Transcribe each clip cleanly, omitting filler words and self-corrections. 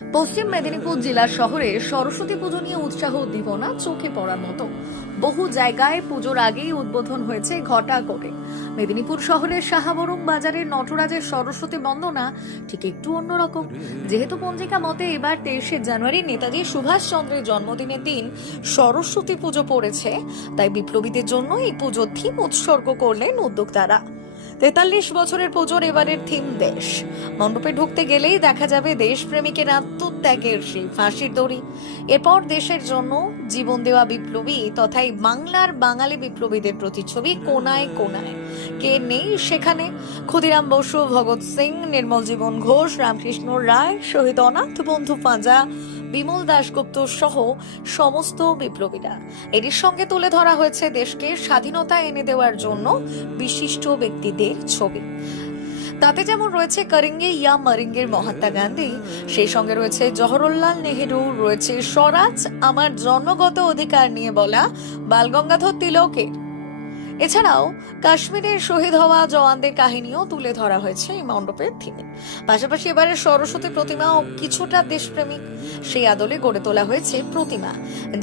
পশ্চিম মেদিনীপুর জেলার শহরে সরস্বতী পুজো নিয়ে উৎসাহ উদ্দীপনা চোখে পড়ার মতো। বহু জায়গায় পুজোর আগেই উদ্বোধন হয়েছে ঘটা করে। মেদিনীপুর শহরের সাহাবরং বাজারের নটরাজের সরস্বতী বন্দনা ঠিক একটু অন্যরকম। যেহেতু পঞ্জিকা মতে এবার 23শে জানুয়ারি নেতাজি সুভাষচন্দ্রের জন্মদিনের দিন সরস্বতী পুজো পড়েছে, তাই বিপ্লবীদের জন্য এই পুজোর থিম উৎসর্গ করলেন উদ্যোক্তারা। 43 বছরের পুজোর এবারের থিম দেশ। মণ্ডপে ঢুকতে গেলেই দেখা যাবে দেশপ্রেমিকের আত্মত্যাগের সেই ফাঁসির দড়ি। এরপর দেশের জন্য জীবন দেওয়া বিপ্লবী তথাই বাংলার বাঙালি বিপ্লবীদের প্রতিচ্ছবি কোনায় কোনায়। কে নেই সেখানে? ক্ষুদিরাম বসু, ভগৎ সিং, নির্মল জীবন ঘোষ, রামকৃষ্ণ রায়, শহীদ অনাথ বন্ধু পাঁজা, বিমল দাশগুপ্ত সহ সমস্ত বিপ্লবীরা। এর সঙ্গে তুলে ধরা হয়েছে দেশকে স্বাধীনতা এনে দেওয়ার জন্য বিশিষ্ট ব্যক্তিদের ছবি। তাতে যেমন রয়েছে করেঙ্গে ইয়া মরেঙ্গের মহাত্মা গান্ধী, সেই সঙ্গে রয়েছে জওহরলাল নেহেরু, রয়েছে স্বরাজ আমার জন্মগত অধিকার নিয়ে বলা বালগঙ্গাধর তিলকের। এছাড়াও কাশ্মীরের শহীদ হওয়া জওয়ানদের কাহিনীও তুলে ধরা হয়েছে এই মণ্ডপের থিমে। পাশাপাশি এবারে সরস্বতী প্রতিমাও কিছুটা দেশপ্রেমিক। সেই আদলে গড়ে তোলা হয়েছে প্রতিমা,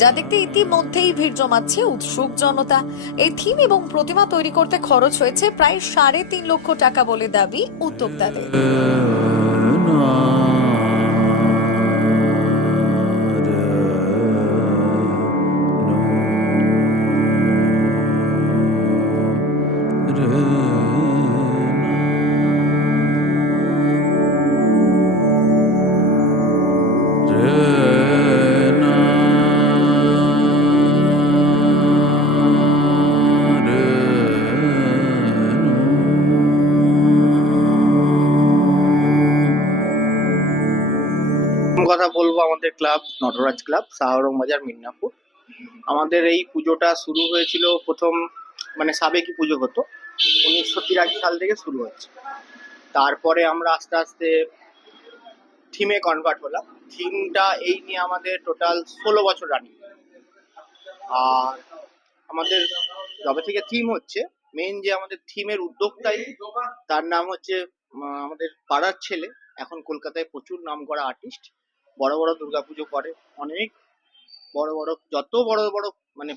যা দেখতে ইতিমধ্যেই ভিড় জমাচ্ছে উৎসুক জনতা। এই থিম এবং প্রতিমা তৈরি করতে খরচ হয়েছে প্রায় 3.5 লক্ষ টাকা বলে দাবি উদ্যোক্তাদের। কথা বলবো আমাদের ক্লাব নটরাজ ক্লাব সাহারং বাজার মিদনাপুর। আমাদের এই পুজোটা শুরু হয়েছিল প্রথম সাবেকি পুজো হতো 1983 সাল থেকে শুরু হচ্ছে। তারপরে আমরা আস্তে আস্তে থিমে কনভার্ট হলাম। থিমটা এই নিয়ে আমাদের টোটাল 16 বছর রানিং। আর আমাদের যবে থেকে থিম হচ্ছে, মেন যে আমাদের থিমের উদ্যোক্তাই, তার নাম হচ্ছে আমাদের পাড়ার ছেলে, এখন কলকাতায় প্রচুর নাম করা আর্টিস্ট, বড় বড় দুর্গাপুজো করে, অনেক বড় বড় যত বড় বড়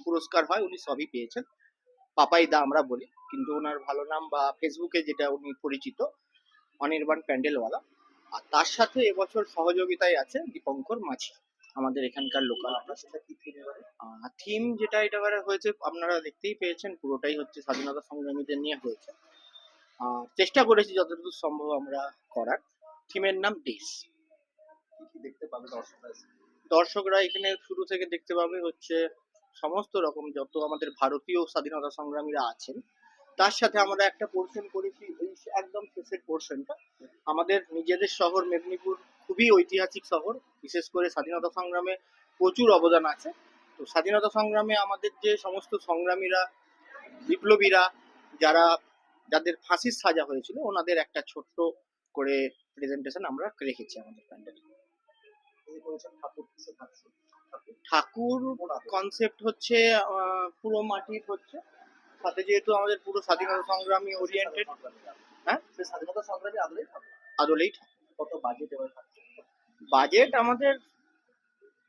পুরস্কার হয় উনি সবই পেয়েছেন। পাপাই দা আমরা বলি, কিন্তু ওনার ভালো নাম বা ফেসবুকে যেটা উনি পরিচিত অনির্বাণ প্যান্ডেলওয়ালা। আর তার সাথে এবছর সহযোগিতায় আছে দীপঙ্কর মাঝি, আমাদের এখানকার লোকাল। থিম যেটা এবারে হয়েছে আপনারা দেখতেই পেয়েছেন, পুরোটাই হচ্ছে স্বাধীনতা সংগ্রামীদের নিয়ে হয়েছে। চেষ্টা করেছি যতটুকু সম্ভব আমরা করার। থিমের নাম দেশ। দেখতে পাবে দর্শকরা এখানে শুরু থেকে দেখতে পাবে হচ্ছে সমস্ত রকম যত আমাদের ভারতীয় স্বাধীনতা সংগ্রামীরা আছেন, তার সাথে আমরা একটা পোর্শন করেছি। এই একদম শেষের পোর্শনটা আমাদের নিজেদের শহর মেদিনীপুর খুবই ঐতিহাসিক শহর, বিশেষ করে স্বাধীনতা সংগ্রামে প্রচুর অবদান আছে। তো স্বাধীনতা সংগ্রামে আমাদের যে সমস্ত সংগ্রামীরা, বিপ্লবীরা, যারা যাদের ফাঁসির সাজা হয়েছিল, ওনাদের একটা ছোট্ট করে প্রেজেন্টেশন আমরা রেখেছি আমাদের প্যান্ডেলে। ঠাকুর কনসেপ্ট হচ্ছে পুরো মাটির হচ্ছে, সাথে যেহেতু আমাদের পুরো স্বাধীনতা সংগ্রামী ওরিয়েন্টেড। হ্যাঁ, স্বাধীনতা সংগ্রামী আদলেই কত বাজেট এবার থাকছে? বাজেট আমাদের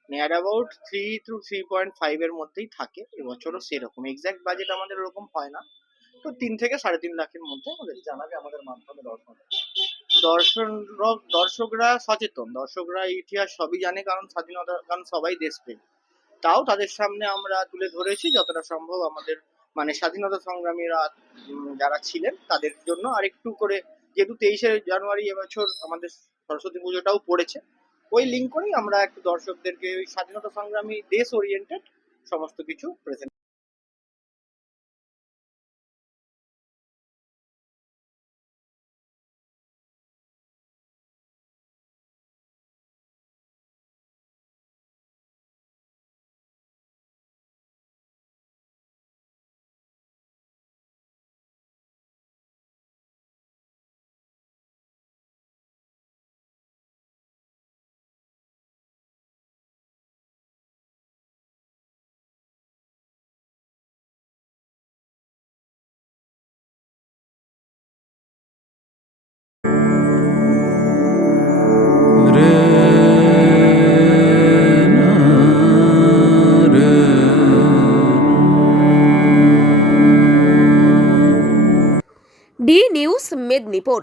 নিয়ার অ্যাবাউট 3 to 3.5 এর মধ্যেই থাকে। এবছরও সেরকম এক্সাক্ট বাজেট আমাদের ওরকম হয় না, তো 3 থেকে 3.5 লাখের মধ্যে আমাদের জানাবে আমাদের মাধ্যমে। দর্শকরা সচেতন, দর্শকরা ইতিহাস সবই জানে, কারণ সবাই দেশপ্রেমী। তাও তাদের সামনে আমরা তুলে ধরেছি যতটা সম্ভব আমাদের স্বাধীনতা সংগ্রামীরা যারা ছিলেন তাদের জন্য আরেকটু করে। যেহেতু 23শে জানুয়ারি এবছর আমাদের সরস্বতী পুজোটাও পড়েছে, ওই লিঙ্ক করেই আমরা একটু দর্শকদেরকে ওই স্বাধীনতা সংগ্রামী দেশ ওরিয়েন্টেড সমস্ত কিছু প্রেজেন্ট ডি নিউজ মেদিনীপুর।